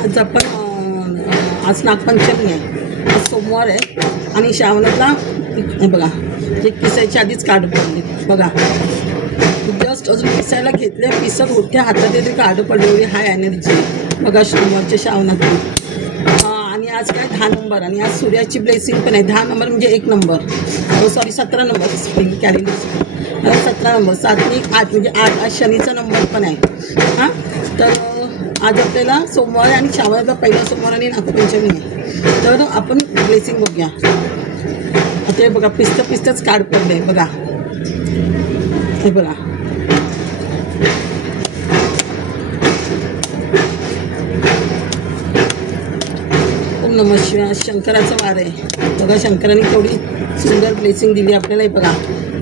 आज आपण आज नागपंचमी आहे, आज सोमवार आहे आणि श्रावणातला हे बघा हे पिसायच्या आधीच कार्ड पडले बघा. जस्ट अजून पिसायला घेतले, पिसत होत्या हातात येते कार्ड पडलेली. हाय एनर्जी बघा सोमवारच्या श्रावणातली. आणि आज काय 10 नंबर आणि आज सूर्याची ब्लेसिंग पण आहे. 10 नंबर म्हणजे 1 number, sorry 17 number spring calendar 17 number 7 आणि 8 म्हणजे 8 आज शनीचा नंबर पण आहे. हां तर आज आपल्याला सोमवार आणि श्रावणाचा पहिला सोमवार आणि नागपंचमी आहे. तर आपण ब्लेसिंग बघूया. आता हे बघा पिस्तच कार्ड पडलं आहे बघा. हे बघा ओम नमः शिवाय. शंकराचा वार आहे बघा. शंकराने केवढी सुंदर ब्लेसिंग दिली आपल्याला. हे बघा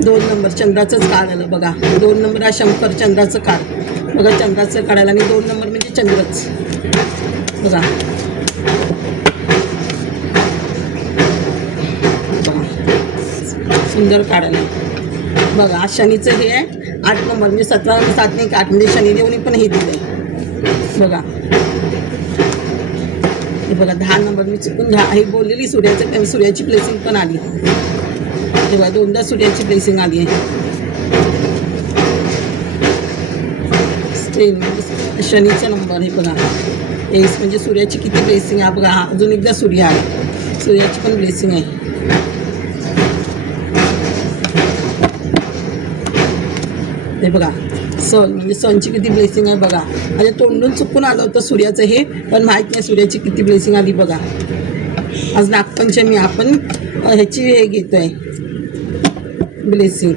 2 नंबर चंद्राचंच कार्ड आलं बघा. 2 नंबर हा शंकर चंद्राचं कार्ड बघा. चंद्राचं काढायला आणि 2 नंबर म्हणजे चंद्रच बघा. सुंदर काढायला बघा. आज शनीचं हे आहे 8 नंबर म्हणजे 17 नंबर 7 नाही 8 म्हणजे शनिदेवनी पण हे दिलं आहे बघा. हे बघा 10 नंबर मी चुकून हे बोललेली सूर्याचं, सूर्याची ब्लेसिंग पण आली. हे बघा 2दा सूर्याची ब्लेसिंग आली आहे. शनीचा नंबर हे बघा. एस म्हणजे सूर्याची किती ब्लेसिंग आहे बघा. अजून एकदा सूर्य आहे, सूर्याची पण ब्लेसिंग आहे. हे बघा सन म्हणजे सनची किती ब्लेसिंग आहे बघा. म्हणजे तोंडून चुकून आलं होतं सूर्याचं हे, पण माहीत नाही सूर्याची किती ब्लेसिंग आली बघा. आज नागपंचमी आपण ह्याची हे घेतो आहे ब्लेसिंग.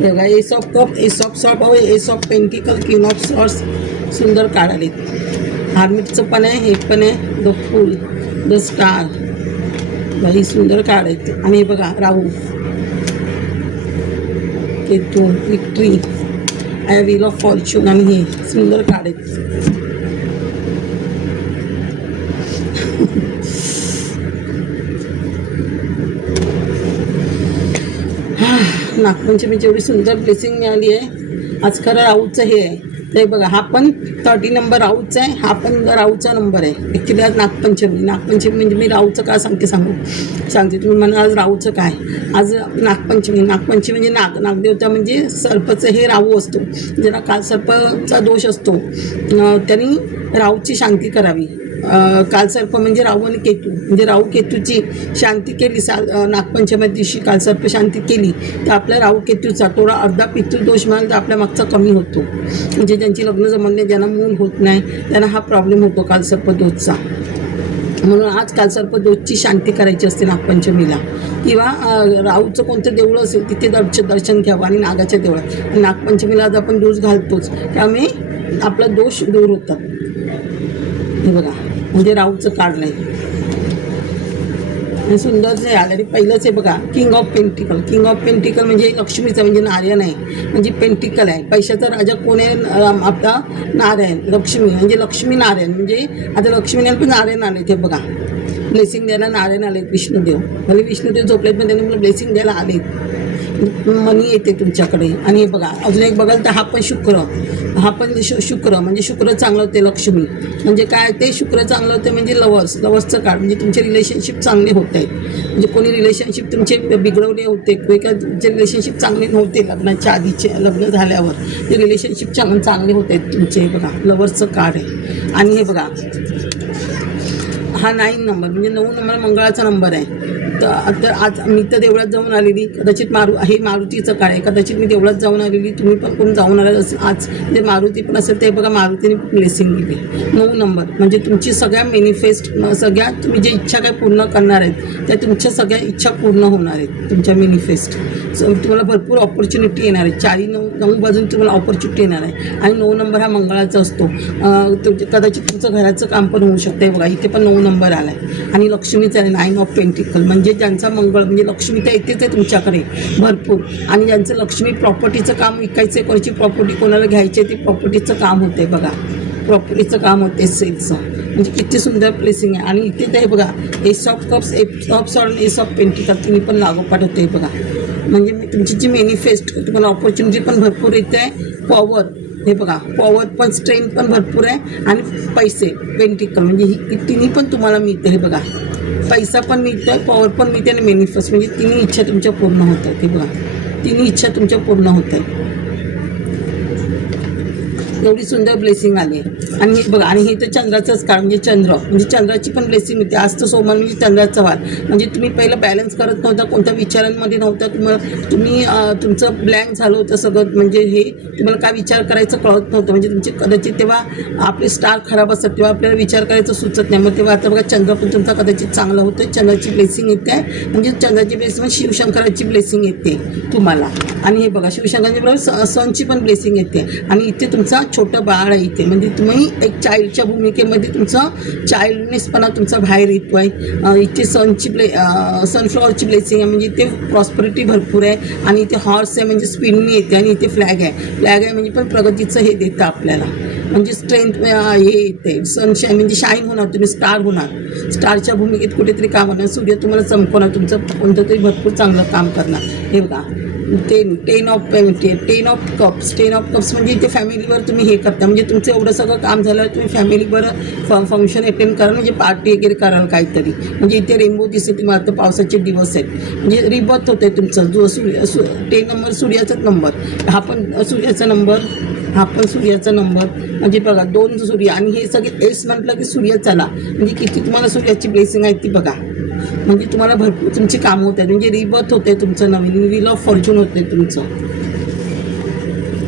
बघा ace of cup, ace of sword व ace of pentacle, queen of swords सुंदर कार्ड आले. हार्मिटचं पण आहे, हे पण आहे, द फूल, द स्टार ही सुंदर कार्ड आहेत. आणि हे बघा राहू, केतू, विक्ट्री, आय व्हील ऑफ फॉर्च्यून आणि हे सुंदर कार्ड आहेत. नागपंचमीची एवढी सुंदर ब्लेसिंग मिळाली आहे. आज खरं राहूचं हे आहे ते बघा. हा पण 30 नंबर राहूचा आहे, हा पण राहूचा नंबर आहे. ॲक्च्युली आज नागपंचमी म्हणजे मी राहूचं काय सांगते तुम्ही म्हणा आज राहूचं काय. आज नागपंचमी म्हणजे नागदेवता म्हणजे सर्पचं हे राहू असतो. ज्याला काल सर्पचा दोष असतो त्यांनी राहूची शांती करावी. कालसर्प म्हणजे राहू आणि केतू म्हणजे राहू केतूची शांती केली. नागपंचमी दिवशी कालसर्प शांती केली तर आपल्या राहू केतूचा थोडा अर्धा पितृदोष म्हणाल तर आपल्या मागचा कमी होतो. म्हणजे ज्यांची लग्न जमत नाही, ज्यांना मूल होत नाही, त्यांना हा प्रॉब्लेम होतो कालसर्प दोषचा. म्हणून आज कालसर्पदोषची शांती करायची असते नागपंचमीला. किंवा राहूचं कोणतं देऊळ असेल तिथे दर्शन घ्यावं आणि नागाच्या देवळात. नागपंचमीला आज आपण दोष घालतोच, त्यामुळे आपला दोष दूर होतात. हे बघा म्हणजे राहूचं काढलं आहे आणि सुंदर जे ऑलरेडी पहिलंच आहे बघा. King of pentacle. King of pentacle म्हणजे लक्ष्मीचं म्हणजे नारायण आहे, म्हणजे पेंटिकल आहे. पैशाचा राजा कोण आहे आपला नारायण. लक्ष्मी म्हणजे लक्ष्मी नारायण म्हणजे आता लक्ष्मीला पण नारायण आले. ते बघा ब्लेसिंग द्यायला नारायण आले. विष्णुदेव भले विष्णुदेव झोपलेत पण त्यांनी मला ब्लेसिंग द्यायला आले. मनी येते तुमच्याकडे. आणि हे बघा अजून एक बघाल तर हा पण शुक्र. हा पण शुक्र म्हणजे शुक्र चांगलं होते. लक्ष्मी म्हणजे काय ते शुक्र चांगलं होते म्हणजे लवर्सचं काळ म्हणजे तुमचे रिलेशनशिप चांगले होत आहेत. म्हणजे कोणी रिलेशनशिप तुमचे बिघडवले होते किंवा तुमचे रिलेशनशिप चांगले नव्हते लग्नाच्या आधीचे, लग्न झाल्यावर ते रिलेशनशिप चांगले होत आहेत तुमचे. हे बघा लवर्सचं काळ आहे. आणि हे बघा हा 9 नंबर म्हणजे 9 नंबर मंगळाचा नंबर आहे. तर आज मी तर देवळात जाऊन आलेली. कदाचित हे मारुतीचं काळ आहे. कदाचित मी देवळात जाऊन आलेली, तुम्ही पण कोण जाऊन आला असेल. आज जे मारुती पण असेल ते बघा मारुतीने ब्लेसिंग दिली. 9 नंबर म्हणजे तुमची सगळ्या मॅनिफेस्ट सगळ्या तुम्ही जे इच्छा काय पूर्ण करणार आहेत त्या तुमच्या सगळ्या इच्छा पूर्ण होणार आहेत. तुमच्या मॅनिफेस्ट तुम्हाला भरपूर ऑपॉर्च्युनिटी येणार आहे. 9 बाजून तुम्हाला ऑपॉर्च्युनिटी येणार आहे. आणि 9 नंबर हा मंगळाचा असतो. कदाचित तुमचं घराचं काम पण होऊ शकतं. आहे बघा इथे पण 9 नंबर आला आहे. आणि लक्ष्मीचा आहे 9 ऑफ पेंटिकल म्हणजे ज्यांचा मंगळ म्हणजे लक्ष्मी तर येतेच आहे तुमच्याकडे भरपूर. आणि ज्यांचं लक्ष्मी प्रॉपर्टीचं काम विकायचं आहे, कोणाची प्रॉपर्टी कोणाला घ्यायची आहे ते प्रॉपर्टीचं काम होतं आहे बघा. प्रॉपर्टीचं काम होते सेल्सचं म्हणजे किती सुंदर प्लेसिंग आहे. आणि इथे ते बघा ace of cups, S of sort, S of pentacle तुम्ही पण लागोपाठ होते बघा. म्हणजे तुमची जी मॅनिफेस्ट तुम्हाला ऑपॉर्च्युनिटी पण भरपूर येते आहे. पॉवर हे बघा पॉवर पण स्ट्रेंथ पण भरपूर आहे आणि पैसे पेंटिकल म्हणजे ही तिन्ही पण तुम्हाला मिळते. हे बघा पैसा पण मिळतो आहे, पॉवर पण मिळते आणि मॅनिफेस्ट म्हणजे तिन्ही इच्छा तुमच्या पूर्ण होत आहेत. हे बघा तिन्ही इच्छा तुमच्या पूर्ण होत आहेत. एवढी सुंदर ब्लेसिंग आली आहे. आणि हे बघा आणि हे तर चंद्राचंच काळ म्हणजे चंद्र म्हणजे चंद्राची पण ब्लेसिंग होती. आज तर सोमवार म्हणजे चंद्राचा वार म्हणजे तुम्ही पहिलं बॅलन्स करत नव्हता, कोणत्या विचारांमध्ये नव्हता, तुम्ही तुमचं ब्लँक झालं होतं सगळं. म्हणजे हे तुम्हाला काय विचार करायचं कळत नव्हतं. म्हणजे तुमचे कदाचित तेव्हा आपले स्टार खराब असतात तेव्हा आपल्याला विचार करायचं सुचत नाही. मग तेव्हा आता बघा चंद्र पण तुमचा कदाचित चांगलं होतं. चंद्राची ब्लेसिंग येते आहे म्हणजे चंद्राची ब्लेसिंग म्हणजे शिवशंकराची ब्लेसिंग येते तुम्हाला. आणि हे बघा शिवशंकरांच्या बरोबर सनची पण ब्लेसिंग येते. आणि इथे तुमचा छोटं बाळ आहे इथे म्हणजे तुम्ही एक चाइल्डच्या भूमिकेमध्ये तुमचं चाइल्डनेसपणा तुमचा बाहेर येतो आहे. इथे सनफ्लॉवरची ब्लेसिंग आहे म्हणजे इथे प्रॉस्परिटी भरपूर आहे. आणि इथे हॉर्स आहे म्हणजे स्पिननी येते. आणि इथे फ्लॅग आहे म्हणजे पण प्रगतीचं हे देतं आपल्याला म्हणजे स्ट्रेंथ हे येते. सनशाईन म्हणजे शाईन होणार, तुम्ही स्टार होणार. स्टारच्या भूमिकेत कुठेतरी काम होणार, सूर्य तुम्हाला चमकवणार, तुमचं कोणतं तरी भरपूर चांगलं काम करणार. हे बघा टेन ऑफ कप्स म्हणजे इथे फॅमिलीवर तुम्ही हे करता म्हणजे तुमचं एवढं सगळं काम झालं तुम्ही फॅमिलीवर फंक्शन अटेंड करा म्हणजे पार्टी वगैरे कराल काहीतरी. म्हणजे इथे रेनबो दिसते तुम्हाला. आता पावसाचे दिवस आहेत म्हणजे रिबर्थ होतं आहे तुमचं. जो 10 नंबर सूर्याचाच नंबर, हा पण सूर्याचा नंबर, हा पण सूर्याचा नंबर. म्हणजे बघा 2 सूर्य आणि हे सगळे एस म्हटलं की सूर्याच आला म्हणजे किती तुम्हाला सूर्याची ब्लेसिंग आहे ती बघा. म्हणजे तुम्हाला भरपूर तुमची कामं होत आहेत म्हणजे रिबर्थ होते तुमचं, नवीन व्हील ऑफ फॉर्च्यून होते तुमचं.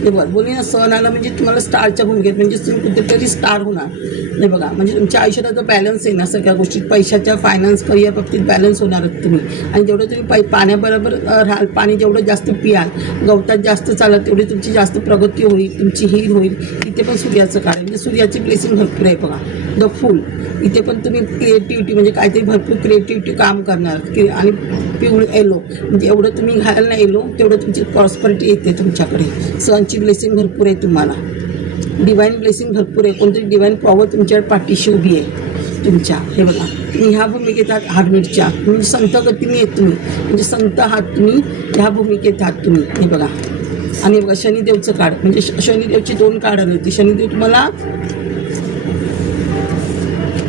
हे बरं बोली ना सण आला म्हणजे तुम्हाला स्टारच्या भूमिकेत म्हणजे तुम्ही कुठेतरी स्टार होणार. नाही बघा म्हणजे तुमच्या आयुष्यात आता बॅलन्स आहे ना सगळ्या गोष्टीत, पैशाच्या फायनान्स करिअर बाबतीत बॅलन्स होणारच तुम्ही. आणि जेवढं तुम्ही पाण्याबरोबर राहाल, पाणी जेवढं जास्त पियाल, गवतात जास्त चालत तेवढी तुमची जास्त प्रगती होईल, तुमची हील होईल. इथे पण सूर्याचं काळ आहे म्हणजे सूर्याची ब्लेसिंग भरपूर आहे बघा. द फूल इथे पण तुम्ही क्रिएटिव्हिटी म्हणजे काहीतरी भरपूर क्रिएटिव्हिटी काम करणार. आणि पिवळ येलो म्हणजे एवढं तुम्ही घालाल ना येलो तेवढं तुमची प्रॉस्परिटी येते तुमच्याकडे. सनची ब्लेसिंग भरपूर आहे तुम्हाला, डिवाईन ब्लेसिंग भरपूर आहे. कोणतरी डिवाईन पॉवर तुमच्यावर पाठीशी उभी आहे तुमच्या. हे बघा तुम्ही ह्या भूमिकेत आहात हार्टबीटच्या म्हणजे संत गतीने येत तुम्ही म्हणजे संत आहात तुम्ही, ह्या भूमिकेत आहात तुम्ही. हे बघा आणि बघा शनिदेवचं कार्ड म्हणजे शनिदेवची 2 कार्ड आली होती. शनिदेव तुम्हाला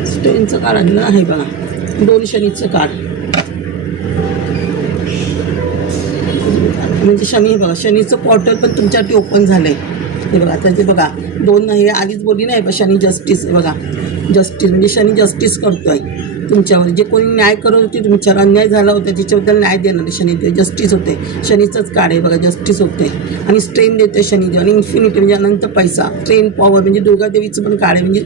स्टेनचं कार्ड आलेलं आहे बघा, 2 शनीचं कार्ड म्हणजे शनी. हे बघा शनीचं पोर्टल पण तुमच्यासाठी ओपन झालं आहे. हे बघा त्याचे बघा 2 हे आधीच बोलली नाही बघा शनी जस्टिस. हे बघा जस्टिस म्हणजे शनी जस्टिस करतो आहे तुमच्यावर. जे कोणी न्याय करत होते तुमच्यावर, अन्याय झाला होता त्याच्याबद्दल न्याय देणार शनिदेव. जस्टिस होते, शनीचंच कार्ड आहे बघा, जस्टिस होते. आणि स्ट्रेन देते शनिदेव. आणि इन्फिनिटी म्हणजे अनंत पैसा, स्ट्रेन पॉवर म्हणजे दुर्गादेवीचं पण कार्ड आहे म्हणजे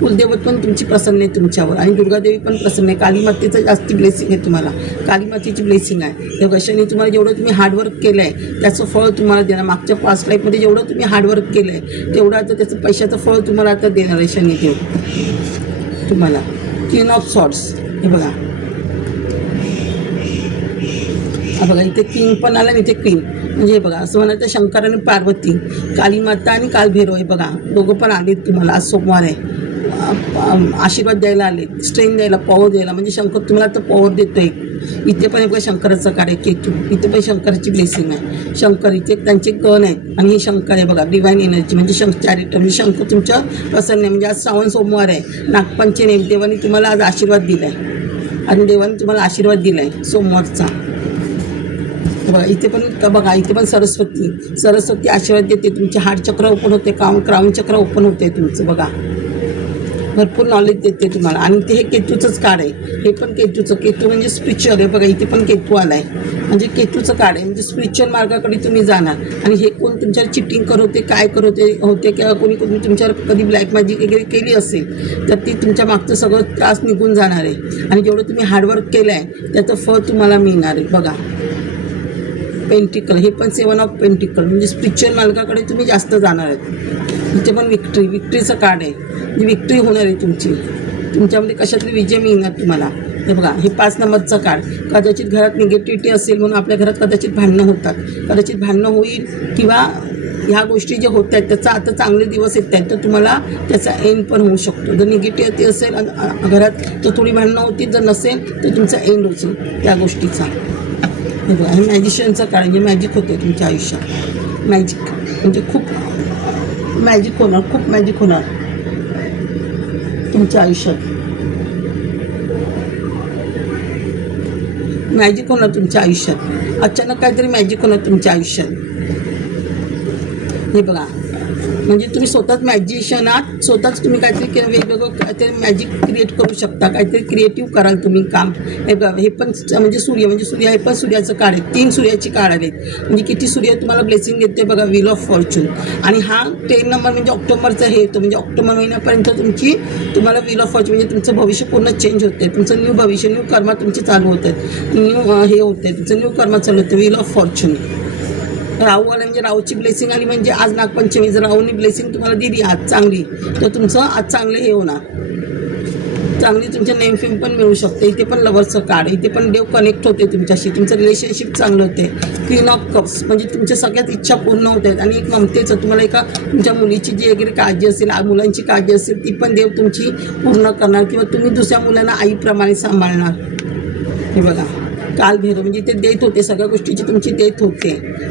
कुलदेवत पण तुमची प्रसन्न आहे तुमच्यावर. आणि दुर्गादेवी पण प्रसन्न आहे. कालीमातेचं जास्ती ब्लेसिंग आहे तुम्हाला, कालीमातेची ब्लेसिंग आहे. हे बघा शनी तुम्हाला जेवढं तुम्ही हार्डवर्क केलं आहे त्याचं फळ तुम्हाला देणार. मागच्या पास्ट लाईफमध्ये जेवढं तुम्ही हार्डवर्क केलं आहे तेवढं आता त्याचं पैशाचं फळ तुम्हाला आता देणार आहे शनिदेव तुम्हाला. क्वीन ऑफ सॉर्ड्स हे बघा, हा बघा इथे किंग पण आला आणि इथे क्वीन म्हणजे हे बघा असं म्हणायचं शंकर आणि पार्वती, कालीमाता आणि कालभैरव. हे बघा दोघं पण आलेत तुम्हाला. आज सोमवार आहे, आशीर्वाद द्यायला आले, स्ट्रेंथ द्यायला, पॉवर द्यायला म्हणजे शंकर तुम्हाला आता पॉवर देतो आहे. इथे पण बघा शंकराचं कार्ड आहे केतू, इथे पण शंकराची ब्लेसिंग आहे. शंकर इथे त्यांचे गण आहेत आणि हे शंकर आहे बघा, डिवाईन एनर्जी म्हणजे चॅरिटर म्हणजे शंकर तुमच्या प्रसन्न आहे. म्हणजे आज श्रावण सोमवार आहे, नागपंचमी, देवाने तुम्हाला आज आशीर्वाद दिला आहे आणि देवाने तुम्हाला आशीर्वाद दिला आहे सोमवारचा. बघा इथे पण बघा इथे पण सरस्वती आशीर्वाद देते. तुमचे हार्ट चक्र ओपन होते, क्राऊन चक्र ओपन होते तुमचं बघा. भरपूर नॉलेज देते तुम्हाला. आणि ते हे केतूचंच कार्ड आहे, हे पण केतूचं. केतू म्हणजे स्पिरिच्युअल आहे बघा, इथे पण केतू आला आहे म्हणजे केतूचं कार्ड आहे म्हणजे स्पिरिच्युअल मार्गाकडे तुम्ही जाणार. आणि हे कोण तुमच्यावर चिटिंग करवते, काय करवते होते किंवा कोणी तुमच्यावर कधी ब्लॅक मॅजिक वगैरे केली असेल तर ती तुमच्या मागचं सगळं त्रास निघून जाणार आहे. आणि जेवढं तुम्ही हार्डवर्क केलं आहे त्याचं फळ तुम्हाला मिळणार आहे बघा. पेंटिकल हे पण 7 ऑफ पेंटिकल म्हणजे स्पिरिच्युअल मार्गाकडे तुम्ही जास्त जाणार आहेत. इथे पण विक्ट्रीचं कार्ड आहे म्हणजे विक्ट्री होणार आहे तुमची, तुमच्यामध्ये कशातरी विजय मिळणार तुम्हाला. हे बघा हे 5 नंबरचं कार्ड. कदाचित घरात निगेटिव्हिटी असेल म्हणून आपल्या घरात कदाचित भांडणं होतात, कदाचित भांडणं होईल किंवा ह्या गोष्टी ज्या होत आहेत त्याचा आता चांगले दिवस येत आहेत तर तुम्हाला त्याचा एंड पण होऊ शकतो. जर निगेटिव्हिटी असेल घरात तर थोडी भांडणं होतील, जर नसेल तर तुमचा एंड होईल त्या गोष्टीचा. हे बघा हे मॅजिशियनचं कार्ड म्हणजे मॅजिक होते तुमच्या आयुष्यात. मॅजिक म्हणजे खूप मॅजिक होणार, खूप मॅजिक होणार तुमच्या आयुष्यात. मॅजिक होणार तुमच्या आयुष्यात, अचानक काहीतरी मॅजिक होणार तुमच्या आयुष्यात. हे बघा, म्हणजे तुम्ही स्वतःच मॅजिशियन आहात, स्वतःच तुम्ही काहीतरी वेगवेगळं काहीतरी मॅजिक क्रिएट करू शकता, काहीतरी क्रिएटिव्ह कराल तुम्ही काम. हे बघा, हे पण म्हणजे सूर्य हे पण सूर्याचं कार्ड आहे, 3 सूर्याची कार्ड आहेत. म्हणजे किती सूर्य तुम्हाला ब्लेसिंग देते बघा, व्हील ऑफ फॉर्च्यून. आणि हा 10 नंबर म्हणजे ऑक्टोबरचा हे येतो, म्हणजे ऑक्टोबर महिन्यापर्यंत तुम्हाला व्हील ऑफ फॉर्च्यून म्हणजे तुमचं भविष्य पूर्ण चेंज होतं आहे, तुमचं न्यू भविष्य, न्यू कर्मा तुमचे चालू होत आहेत, न्यू हे होतं आहे, तुमचं न्यू कर्मा चालू होतं, व्हील ऑफ फॉर्च्यून. राहू आला म्हणजे राहूची ब्लेसिंग आली, म्हणजे आज नागपंचमी, जर राहूनी ब्लेसिंग तुम्हाला दिली आज चांगली, तर तुमचं आज चांगले हे होणार, चांगली तुमच्या नेम फेम पण मिळू शकते. इथे पण लवर्सचं कार्ड, इथे पण देव कनेक्ट होते तुमच्याशी, तुमचं रिलेशनशिप चांगलं होते. क्वीन ऑफ कप्स म्हणजे तुमच्या सगळ्यात इच्छा पूर्ण होत आहेत. आणि एक ममतेचं तुम्हाला एका तुमच्या मुलीची जी वगैरे काळजी असेल, मुलांची काळजी असेल, ती पण देव तुमची पूर्ण करणार, किंवा तुम्ही दुसऱ्या मुलांना आईप्रमाणे सांभाळणार. हे बघा, कालभैरव म्हणजे ते देत होते, सगळ्या गोष्टीची तुमची देत होते.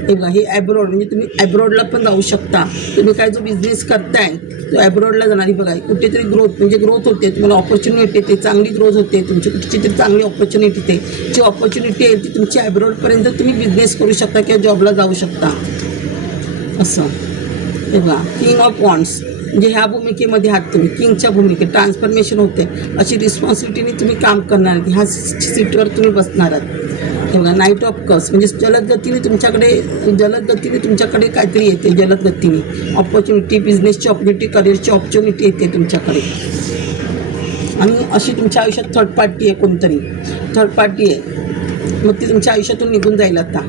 हे बघा, हे ॲब्रॉड म्हणजे तुम्ही ॲब्रॉडला पण जाऊ शकता. तुम्ही काय जो बिझनेस करताय तो ॲब्रॉडला जाणार. बघा, कुठेतरी ग्रोथ म्हणजे ग्रोथ होते, तुम्हाला ऑपॉर्च्युनिटी येते, चांगली ग्रोथ होते तुमची, कुठची तरी चांगली ऑपॉर्च्युनिटी येते. जी ऑपॉर्च्युनिटी आहे ती तुमची ॲब्रॉडपर्यंत तुम्ही बिझनेस करू शकता किंवा जॉबला जाऊ शकता असं. हे बघा, किंग ऑफ वॉन्ड्स म्हणजे ह्या भूमिकेमध्ये आहात तुम्ही, किंगच्या भूमिकेत ट्रान्सफॉर्मेशन होते, अशी रिस्पॉन्सिबिलिटीने तुम्ही काम करणार आहात, ह्या सीटवर तुम्ही बसणार आहात. हे बघा, नाईट ऑफ कप्स म्हणजे जलद गतीने तुमच्याकडे काहीतरी येते, जलद गतीने ऑपॉर्च्युनिटी, बिझनेसची ऑपॉर्च्युनिटी, करिअरची ऑपॉर्च्युनिटी येते तुमच्याकडे. आणि अशी तुमच्या आयुष्यात थर्ड पार्टी आहे, कोणतरी थर्ड पार्टी आहे, मग ती तुमच्या आयुष्यातून निघून जाईल आता.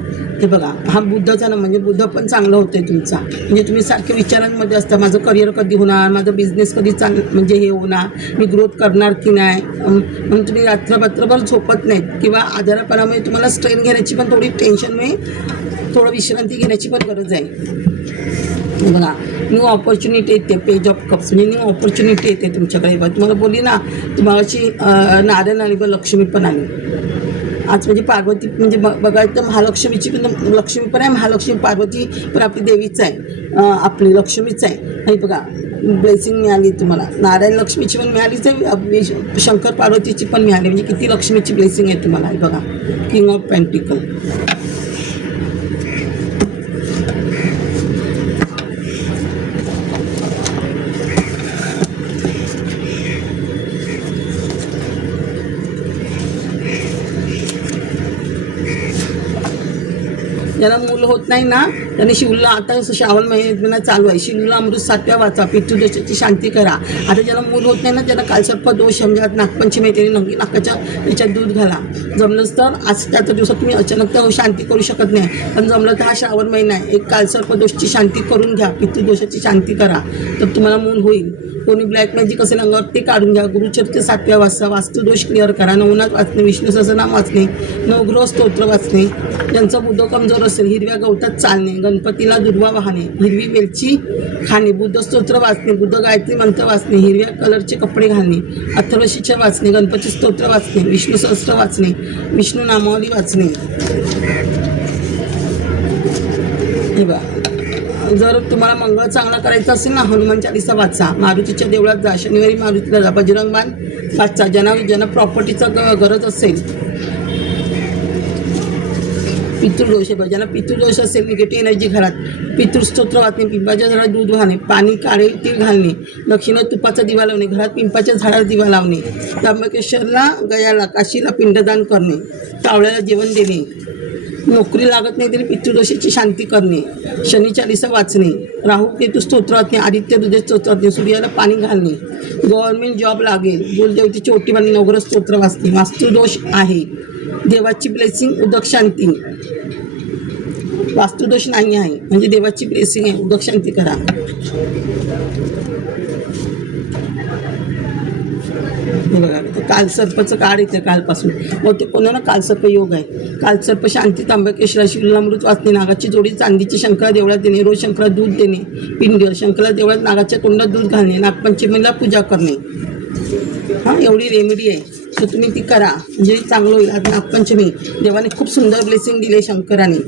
हे बघा, हा बुद्धाचा ना म्हणजे बुद्ध पण चांगला होतं आहे तुमचा, म्हणजे तुम्ही सारखे विचारांमध्ये असता, माझं करिअर कधी होणार, माझा बिझनेस कधी म्हणजे हे होणार, मी ग्रोथ करणार की नाही, म्हणून तुम्ही रात्रभर झोपत नाहीत, किंवा आजारापणामुळे तुम्हाला स्ट्रेन घेण्याची पण थोडी टेन्शनमुळे थोडं विश्रांती घेण्याची पण गरज आहे. हे बघा, न्यू ऑपॉर्च्युनिटी येते, पेज ऑफ कप्स म्हणजे न्यू ऑपॉर्च्युनिटी येते तुमच्याकडे. बघा, तुम्हाला बोलली ना, तुम्हालाची नारायण आली, लक्ष्मी पण आली आज. म्हणजे पार्वती म्हणजे बघायचं तर महालक्ष्मीची पण, लक्ष्मी पण आहे, महालक्ष्मी पार्वती पण आपली देवीच आहे, आपली लक्ष्मीच आहे. हे बघा, ब्लेसिंग मिळाली तुम्हाला, नारायण लक्ष्मीची पण मिळालीच आहे, शंकर पार्वतीची पण मिळाली, म्हणजे किती लक्ष्मीची ब्लेसिंग आहे तुम्हाला. हे बघा, किंग ऑफ पेंटिकल. ज्याला मूल होत नाही ना, त्याने शिवला, आता श्रावण महिन्यात चालू आहे, शिवला अमृत 7व्या वाचा, पितृदोषाची शांती करा. आता ज्याला मूल होत नाही ना, त्याला कालसर्प दोष म्हणजे नागपंचमी येते, नाकाच्या त्याच्यात दूध घाला. जमलंच तर आज त्याच्या दिवसात तुम्ही अचानक तर शांती करू शकत नाही, पण जमलं तर हा श्रावण महिना आहे, एक कालसर्प दोषची शांती करून घ्या, पितृदोषाची शांती करा, तर तुम्हाला मूल होईल. कोणी ब्लॅक मॅजिक असेल अंगावर ते काढून घ्या. गुरुचरित्र 7व्या वाचा, वास्तुदोष क्लिअर करा, नवनाथ वाचणे, विष्णू सहस्रनाम वाचणे, नवग्रह स्तोत्र वाचणे. ज्यांचं बुद्ध कमजोर असेल, हिरव्या गवतात चालणे, गणपतीला दुर्वा वाहणे, हिरवी वेलची खाणे, बुद्ध स्तोत्र वाचणे, बुद्ध गायत्री मंत्र वाचणे, हिरव्या कलरचे कपडे घालणे, अथर्वशीच्या वाचणे, गणपती स्तोत्र वाचणे, विष्णू सहस्त्र वाचणे, विष्णू नामावली वाचणे. हे बघा, जर तुम्हाला मंगळ चांगला करायचा असेल ना, हनुमान चालीसा वाचा, मारुतीच्या देवळात जा, शनिवारी मारुतीला जा, बजरंग बाण वाचा. ज्यांना प्रॉपर्टीचा गरज असेल, पितृदोष आहे, ज्यांना पितृदोष असेल, निगेटिव्ह एनर्जी घरात, पितृस्तोत्र वाचणे, पिंपाच्या झाडात दूध वाहणे, पाणी काळे तीळ घालणे, दक्षिणेत तुपाचा दिवा लावणे, घरात पिंपाच्या झाडावर दिवा लावणे, त्र्यंबकेश्वरला, गयाला, काशीला पिंडदान करणे, कावळ्याला जेवण देणे, नोकरी लागत नाही तरी पितृदोषाची शांती करणे, शनी चालीसा वाचणे, राहू केतू स्तोत्र वाचणे, आदित्य हृदय स्तोत्र वाचणे, सूर्याला पाणी घालणे, गव्हर्नमेंट जॉब लागेल, कुलदेवतेची ओटी बांधणे, नवग्रह स्तोत्र वाचणे, वास्तुदोष आहे, देवाची ब्लेसिंग, उदक शांती, वास्तुदोष नाही आहे म्हणजे देवाची ब्लेसिंग आहे, उदक शांती करा. हे बघा, कालसर्पचं कार्ड येतं कालपासून, मग ते कोणाला कालसर्प योग आहे, कालसर्प शांती, त्र्यंबकेश्वर, शिवलामृत वाचणे, नागाची जोडी, चांदीची शंकरा देवळात देणे, रोज शंकराला दूध देणे, पिंड, शंकराला देवळात नागाच्या तोंडात दूध घालणे, नागपंचमीला पूजा करणे. हां, एवढी रेमेडी आहे, तर तुम्ही ती करा म्हणजे चांगलं होईल. आज नागपंचमी, देवाने खूप सुंदर ब्लेसिंग दिले शंकराने.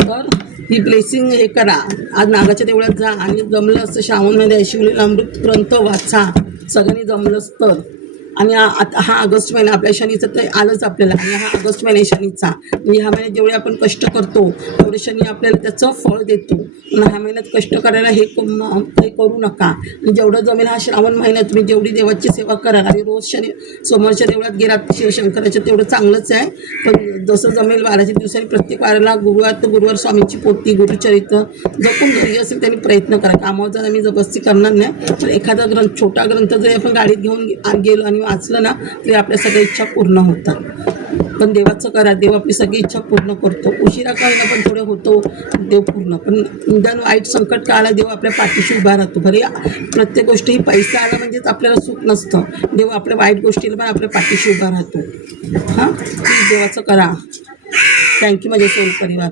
बरं, ही ब्लेसिंग हे करा. आज नागाच्या देवळात जा आणि जमलं असतं श्रावणमध्ये शिवलेला अमृत ग्रंथ वाचा सगळ्यांनी जमलंच तर. आणि आता हा ऑगस्ट महिना आपल्या शनीचं तर आलंच आपल्याला. आणि हा ऑगस्ट महिना शनीचा म्हणजे ह्या महिन्यात जेवढे आपण कष्ट करतो तेवढे शनी आपल्याला त्याचं फळ देतो. पण ह्या महिन्यात कष्ट करायला हे करू नका. आणि जेवढं जमेल हा श्रावण महिन्यात तुम्ही जेवढी देवाची सेवा कराल आणि रोज सोमवारच्या देवळात गेलात शिवशंकराच्या तेवढं चांगलंच आहे. पण जसं जमेल 12 दिवसांनी प्रत्येक वाराला गुरुवार तर गुरुवार स्वामींची पोथी गुरुचरित्र जपून घरी असेल त्यांनी प्रयत्न करा. कामावर जर आम्ही जबरदस्ती करणार नाही. पण एखादा छोटा ग्रंथ जरी आपण गाडीत घेऊन गेलो आणि वाचलं ना तरी आपल्या सगळ्या इच्छा पूर्ण होतात. पण देवाचं करा. देव आपली सगळी इच्छा पूर्ण करतो. उशिरा का होईना पण थोडं होतो देव पूर्ण. पण निदान वाईट संकट काळाला देव आपल्या पाठीशी उभा राहतो. भले प्रत्येक गोष्टी ही पैसा आला म्हणजेच आपल्याला सुख नसतं. देव आपल्या वाईट गोष्टीला पण आपल्या पाठीशी उभा राहतो. हां, देवाचं करा. थँक्यू माझे सोल परिवार.